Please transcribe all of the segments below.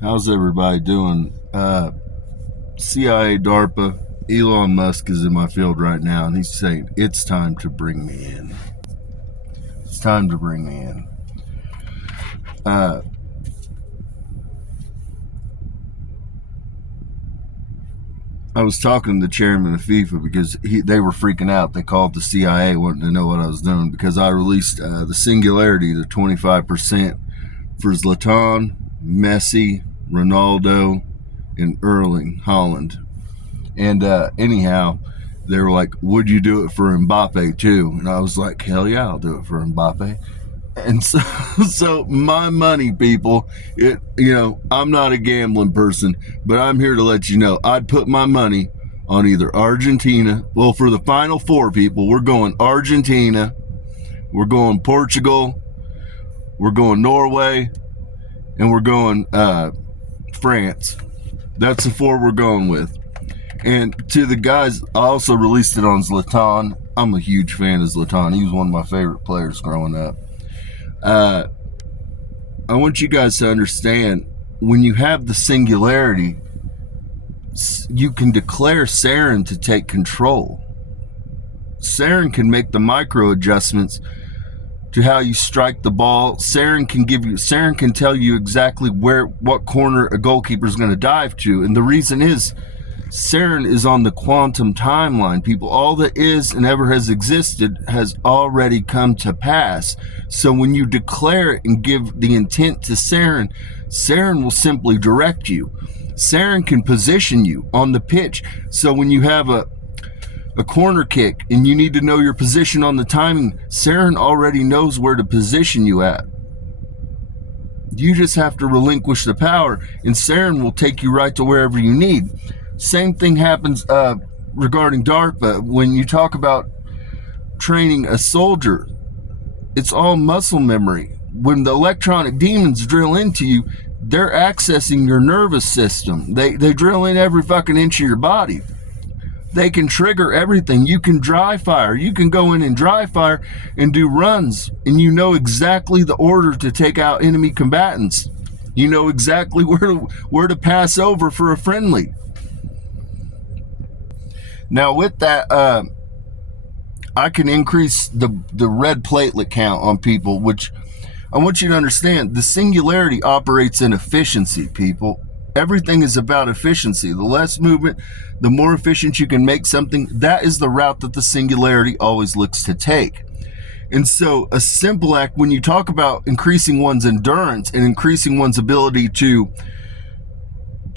How's everybody doing? CIA, DARPA, Elon Musk is in my field right now, and he's saying, it's time to bring me in. It's time to bring me in. I was talking to the chairman of FIFA because they were freaking out. They called the CIA wanting to know what I was doing because I released the Singularity, the 25% for Zlatan, Messi, Ronaldo, and Erling Haaland. And anyhow, they were like, would you do it for Mbappe too? And I was like, hell yeah, I'll do it for Mbappe. And so my money, people, I'm not a gambling person, but I'm here to let you know, I'd put my money on either Argentina. Well, for the final four, people, we're going Argentina, we're going Portugal, we're going Norway, and we're going France. That's the four we're going with. And to the guys, I also released it on Zlatan. I'm a huge fan of Zlatan. He was one of my favorite players growing up. I want you guys to understand, when you have the Singularity, you can declare Saren to take control. Saren can make the micro adjustments to how you strike the ball. Saren can tell you exactly what corner a goalkeeper is going to dive to. And the reason is, Saren is on the quantum timeline, people. All that is and ever has existed has already come to pass. So when you declare it and give the intent to Saren, Saren will simply direct you. Saren can position you on the pitch. So when you have a corner kick and you need to know your position on the timing, Saren already knows where to position you at. You just have to relinquish the power, and Saren will take you right to wherever you need. Same thing happens regarding DARPA. When you talk about training a soldier, it's all muscle memory. When the electronic demons drill into you, they're accessing your nervous system. They drill in every fucking inch of your body. They can trigger everything. You can dry fire. You can go in and dry fire and do runs, and you know exactly the order to take out enemy combatants. You know exactly where to pass over for a friendly. Now with that, I can increase the red platelet count on people, which I want you to understand. The Singularity operates in efficiency, people. Everything is about efficiency. The less movement, the more efficient you can make something. That is the route that the Singularity always looks to take. And so a simple act, when you talk about increasing one's endurance and increasing one's ability to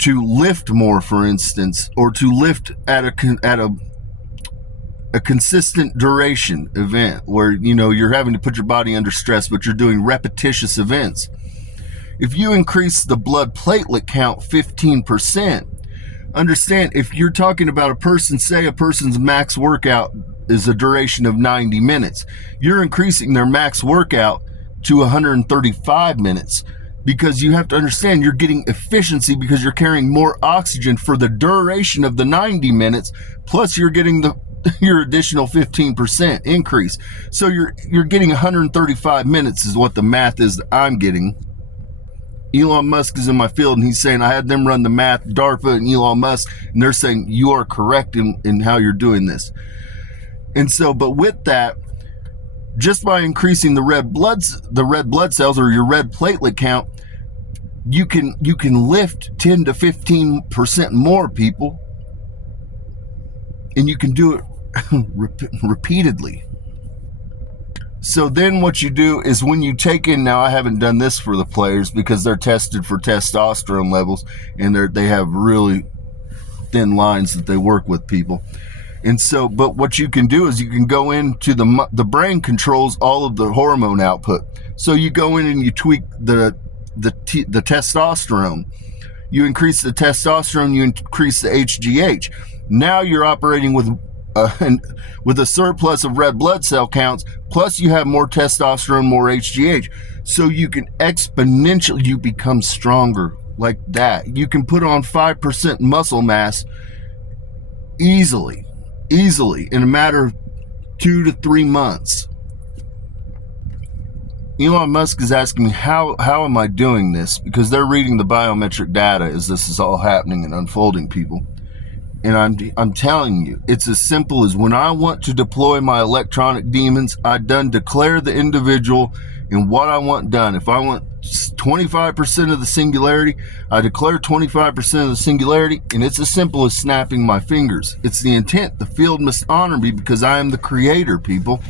lift more, for instance, or to lift at a consistent duration event where, you're having to put your body under stress, but you're doing repetitious events. If you increase the blood platelet count 15%, understand, if you're talking about a person, say a person's max workout is a duration of 90 minutes, you're increasing their max workout to 135 minutes. Because you have to understand, you're getting efficiency because you're carrying more oxygen for the duration of the 90 minutes, plus you're getting your additional 15% increase. So you're getting 135 minutes is what the math is that I'm getting. Elon Musk is in my field, and he's saying, I had them run the math, DARPA and Elon Musk, and they're saying you are correct in how you're doing this. And so, but with that, just by increasing the red blood cells or your red platelet count, you can lift 10 to 15% more, people, and you can do it repeatedly. So then what you do is, when you take in, now I haven't done this for the players because they're tested for testosterone levels, and they have really thin lines that they work with, people. And so, but what you can do is you can go into the brain controls all of the hormone output. So you go in and you tweak the testosterone. You increase the testosterone, you increase the HGH. Now you're operating with a surplus of red blood cell counts, plus you have more testosterone, more HGH. So you can exponentially, you become stronger like that. You can put on 5% muscle mass easily in a matter of 2 to 3 months. Elon Musk is asking me how am I doing this, because they're reading the biometric data as this is all happening and unfolding, people. And I'm telling you, it's as simple as when I want to deploy my electronic demons, I done declare the individual and what I want done. If I want 25% of the singularity, I declare 25% of the singularity, and it's as simple as snapping my fingers. It's the intent. The field must honor me because I am the creator, people.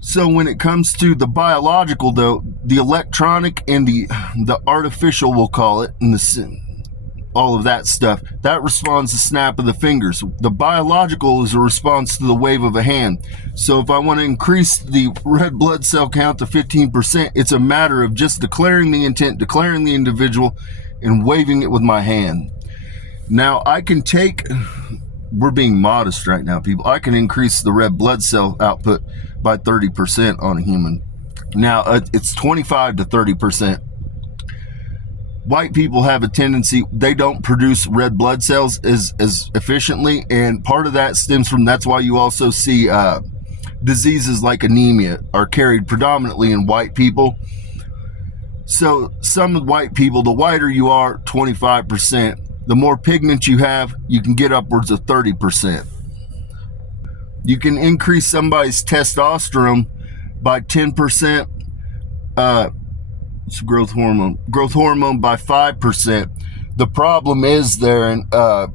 So when it comes to the biological, though, the electronic and the artificial, we'll call it, and all of that stuff, that responds to snap of the fingers. The biological is a response to the wave of a hand. So if I want to increase the red blood cell count to 15%, it's a matter of just declaring the intent, declaring the individual, and waving it with my hand. Now I can take, we're being modest right now, people, I can increase the red blood cell output by 30% on a human. Now it's 25 to 30%. White people have a tendency, they don't produce red blood cells as efficiently, and part of that stems from, that's why you also see diseases like anemia are carried predominantly in white people. So some white people, the whiter you are, 25%, the more pigment you have, you can get upwards of 30%. You can increase somebody's testosterone by 10%, it's growth hormone by 5%. The problem is there in a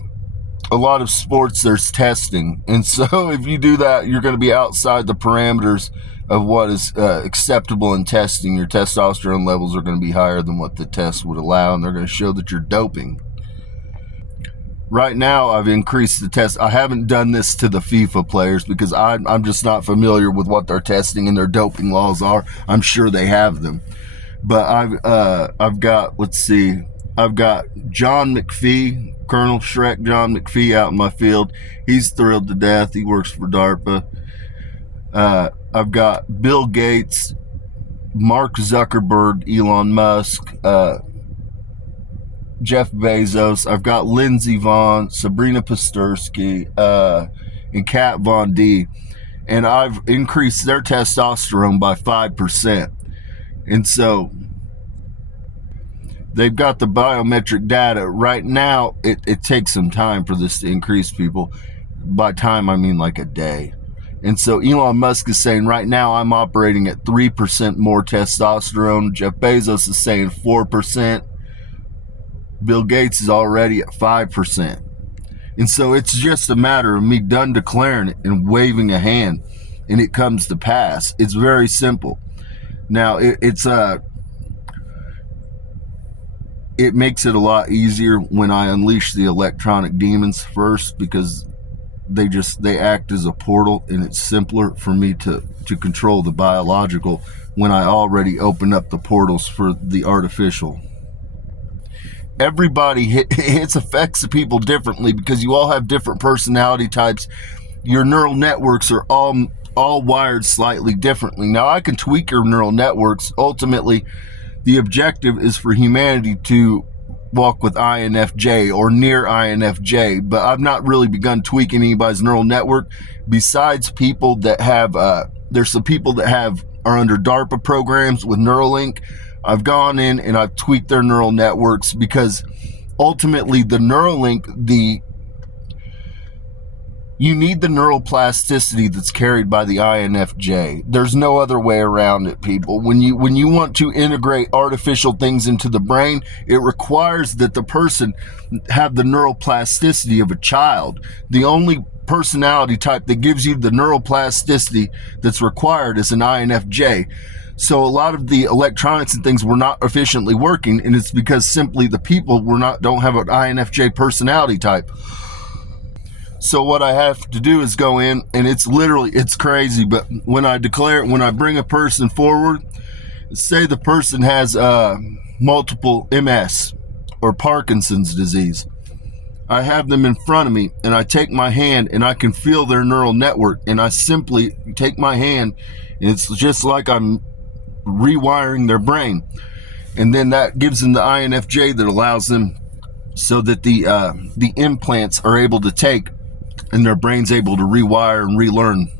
lot of sports there's testing, and so if you do that, you're going to be outside the parameters of what is acceptable in testing. Your testosterone levels are going to be higher than what the test would allow, and they're going to show that you're doping. Right now, I've increased the test. I haven't done this to the FIFA players because I'm just not familiar with what their testing and their doping laws are. I'm sure they have them. But I've got, let's see, I've got John McPhee, Colonel Shrek John McPhee out in my field. He's thrilled to death. He works for DARPA. I've got Bill Gates, Mark Zuckerberg, Elon Musk, Jeff Bezos. I've got Lindsey Vonn, Sabrina Pastursky, and Kat Von D. And I've increased their testosterone by 5%. And so they've got the biometric data. Right now, it takes some time for this to increase, people. By time, I mean like a day. And so Elon Musk is saying right now I'm operating at 3% more testosterone. Jeff Bezos is saying 4%. Bill Gates is already at 5%. And so it's just a matter of me done declaring it and waving a hand, and it comes to pass. It's very simple. Now, it makes it a lot easier when I unleash the electronic demons first, because they act as a portal, and it's simpler for me to control the biological when I already open up the portals for the artificial. Everybody it affects the people differently because you all have different personality types. Your neural networks are all wired slightly differently. Now, I can tweak your neural networks. Ultimately, the objective is for humanity to walk with INFJ or near INFJ, but I've not really begun tweaking anybody's neural network besides people that have, there's some people that are under DARPA programs with Neuralink. I've gone in and I've tweaked their neural networks because ultimately the Neuralink, you need the neuroplasticity that's carried by the INFJ. There's no other way around it, people. When you want to integrate artificial things into the brain, it requires that the person have the neuroplasticity of a child. The only personality type that gives you the neuroplasticity that's required is an INFJ. So a lot of the electronics and things were not efficiently working, and it's because simply the people don't have an INFJ personality type. So what I have to do is go in, and it's crazy, but when I bring a person forward, say the person has multiple MS or Parkinson's disease, I have them in front of me, and I take my hand, and I can feel their neural network, and I simply take my hand, and it's just like I'm rewiring their brain. And then that gives them the INFJ that allows them so that the implants are able to take, and their brain's able to rewire and relearn.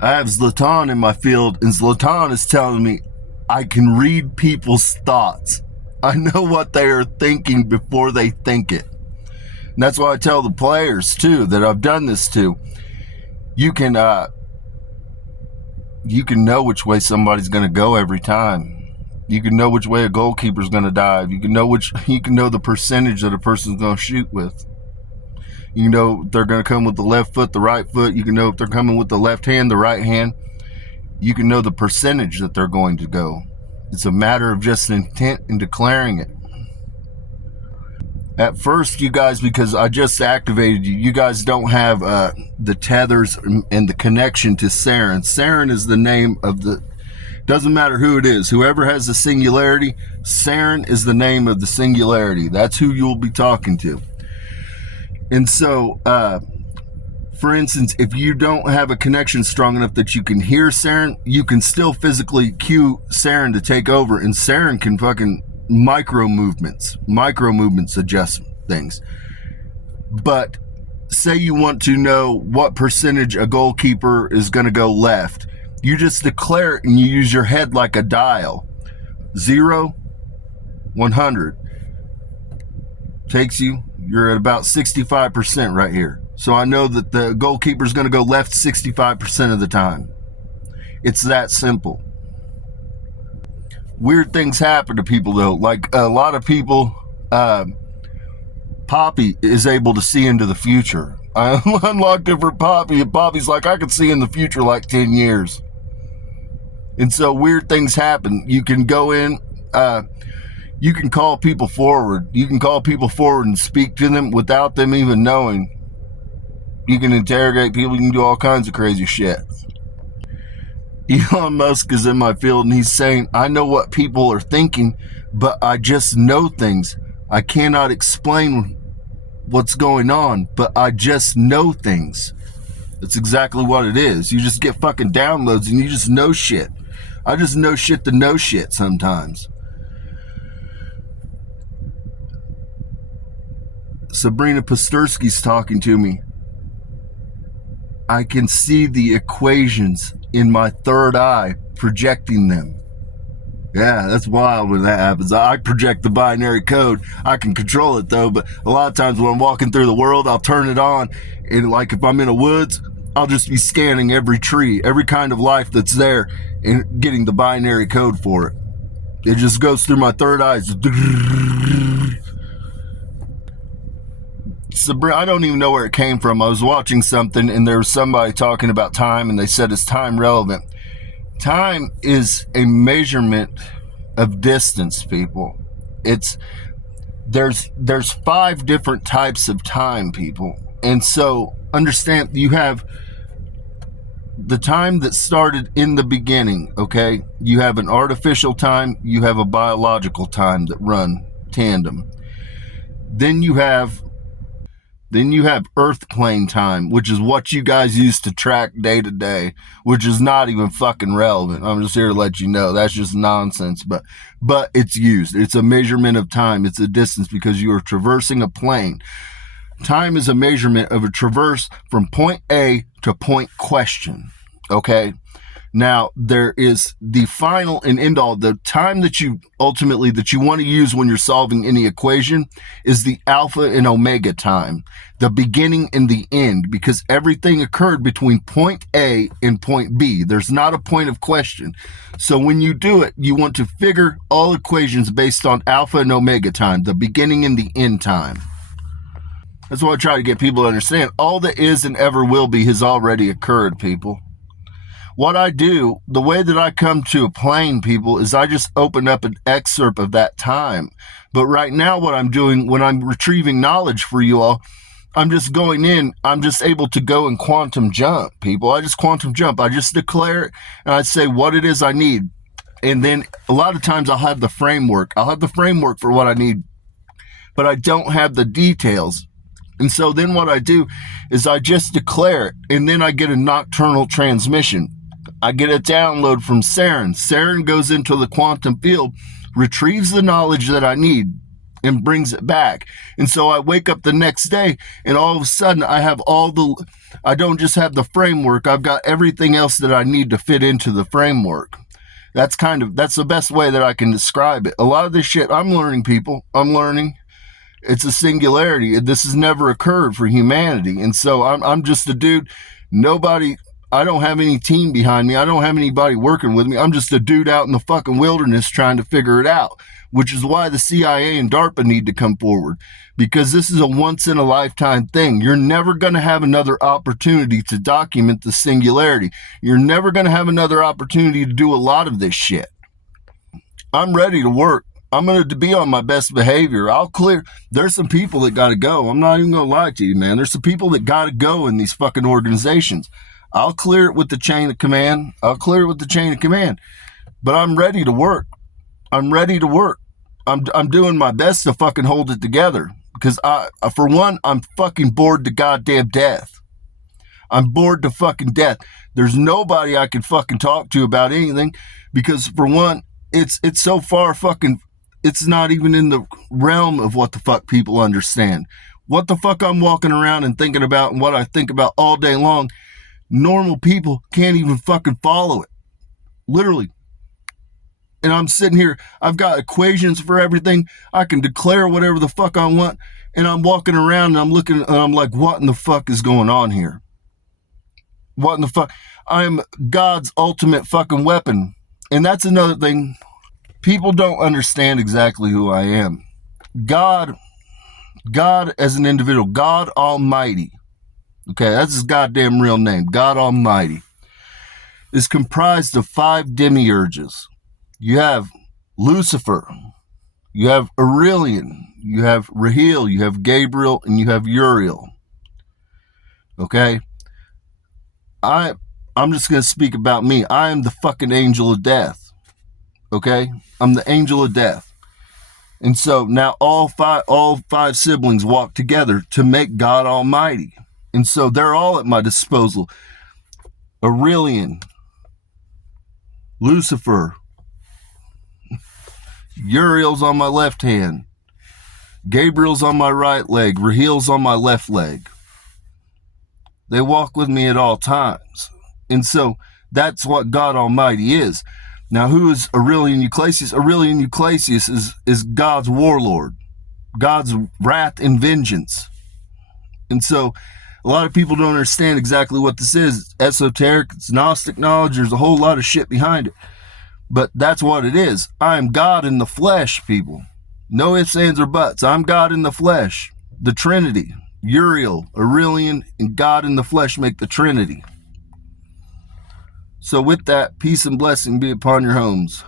I have Zlatan in my field, and Zlatan is telling me I can read people's thoughts. I know what they are thinking before they think it. And that's why I tell the players, too, that I've done this to. You can know which way somebody's going to go every time. You can know which way a goalkeeper's going to dive. You can know the percentage that a person's going to shoot with. You know if they're going to come with the left foot, the right foot. You can know if they're coming with the left hand, the right hand. You can know the percentage that they're going to go. It's a matter of just intent and declaring it. At first, you guys, because I just activated you, you guys don't have the tethers and the connection to Saren. Saren is the name of the... Doesn't matter who it is. Whoever has the singularity, Saren is the name of the singularity. That's who you'll be talking to. And so, for instance, if you don't have a connection strong enough that you can hear Saren, you can still physically cue Saren to take over, and Saren can fucking micro movements adjust things. But say you want to know what percentage a goalkeeper is going to go left. You just declare it and you use your head like a dial. 0, 100. Takes you, you're at about 65% right here. So I know that the goalkeeper is going to go left 65% of the time. It's that simple. Weird things happen to people though. Like a lot of people, Poppy is able to see into the future. I unlocked it for Poppy, and Poppy's like, I can see in the future like 10 years. And so weird things happen. You can go in, you can call people forward. You can call people forward and speak to them without them even knowing. You can interrogate people. You can do all kinds of crazy shit. Elon Musk is in my field and he's saying, I know what people are thinking, but I just know things. I cannot explain what's going on, but I just know things. That's exactly what it is. You just get fucking downloads and you just know shit. I just know shit to know shit sometimes. Sabrina Pastursky's talking to me. I can see the equations in my third eye, projecting them. Yeah, that's wild when that happens. I project the binary code. I can control it though, but a lot of times when I'm walking through the world, I'll turn it on, and like if I'm in the woods, I'll just be scanning every tree, every kind of life that's there, and getting the binary code for it. It just goes through my third eyes. Sabrina, I don't even know where it came from. I was watching something and there was somebody talking about time and they said, is time relevant? Time is a measurement of distance, people. There's 5 different types of time, people. And so understand, you have the time that started in the beginning, okay? You have an artificial time, you have a biological time that run tandem. Then you have Earth plane time, which is what you guys use to track day to day, which is not even fucking relevant. I'm just here to let you know that's just nonsense, but it's used. It's a measurement of time. It's a distance because you are traversing a plane. Time is a measurement of a traverse from point A to point question. Okay. Now, there is the final and end all. The time that you want to use when you're solving any equation is the alpha and omega time, the beginning and the end, because everything occurred between point A and point B. There's not a point of question. So when you do it, you want to figure all equations based on alpha and omega time, the beginning and the end time. That's what I try to get people to understand. All that is and ever will be has already occurred, people. What I do, the way that I come to a plane, people, is I just open up an excerpt of that time. But right now what I'm doing when I'm retrieving knowledge for you all, I'm just going in, I'm just able to go and quantum jump, people. I just quantum jump. I just declare it and I say what it is I need. And then a lot of times I'll have the framework. I'll have the framework for what I need, but I don't have the details. And so then what I do is I just declare it, and then I get a nocturnal transmission. I get a download from Saren. Saren goes into the quantum field, retrieves the knowledge that I need, and brings it back. And so I wake up the next day, and all of a sudden I have all the I don't just have the framework, I've got everything else that I need to fit into the framework. That's the best way that I can describe it. A lot of this shit I'm learning, people. I'm learning. It's a singularity. This has never occurred for humanity. And so I'm just a dude. I don't have any team behind me. I don't have anybody working with me. I'm just a dude out in the fucking wilderness trying to figure it out, which is why the CIA and DARPA need to come forward, because this is a once in a lifetime thing. You're never going to have another opportunity to document the singularity. You're never going to have another opportunity to do a lot of this shit. I'm ready to work. I'm going to be on my best behavior. There's some people that got to go. I'm not even going to lie to you, man. There's some people that got to go in these fucking organizations. I'll clear it with the chain of command. But I'm ready to work. I'm doing my best to fucking hold it together, because for one, I'm fucking bored to goddamn death. I'm bored to fucking death. There's nobody I can fucking talk to about anything, because for one, it's so far fucking, it's not even in the realm of what the fuck people understand. What the fuck I'm walking around and thinking about and what I think about all day long, normal people can't even fucking follow it. Literally. And I'm sitting here, I've got equations for everything. I can declare whatever the fuck I want. And I'm walking around and I'm looking and I'm like, what in the fuck is going on here? What in the fuck? I am God's ultimate fucking weapon. And that's another thing. People don't understand exactly who I am. God as an individual, God Almighty. Okay, that's his goddamn real name. God Almighty is comprised of 5 demiurges. You have Lucifer, you have Aurelian, you have Rahil, you have Gabriel, and you have Uriel. Okay? I'm just going to speak about me. I am the fucking angel of death. Okay? I'm the angel of death. And so now all five siblings walk together to make God Almighty. And so they're all at my disposal. Aurelian, Lucifer, Uriel's on my left hand, Gabriel's on my right leg, Rahil's on my left leg. They walk with me at all times. And so that's what God Almighty is. Now, who is Aurelian Euclasius? Aurelian Euclasius is God's warlord, God's wrath and vengeance. And so a lot of people don't understand exactly what this is. It's esoteric, it's Gnostic knowledge, there's a whole lot of shit behind it. But that's what it is. I am God in the flesh, people. No ifs, ands, or buts. I'm God in the flesh. The Trinity. Uriel, Aurelian, and God in the flesh make the Trinity. So with that, peace and blessing be upon your homes.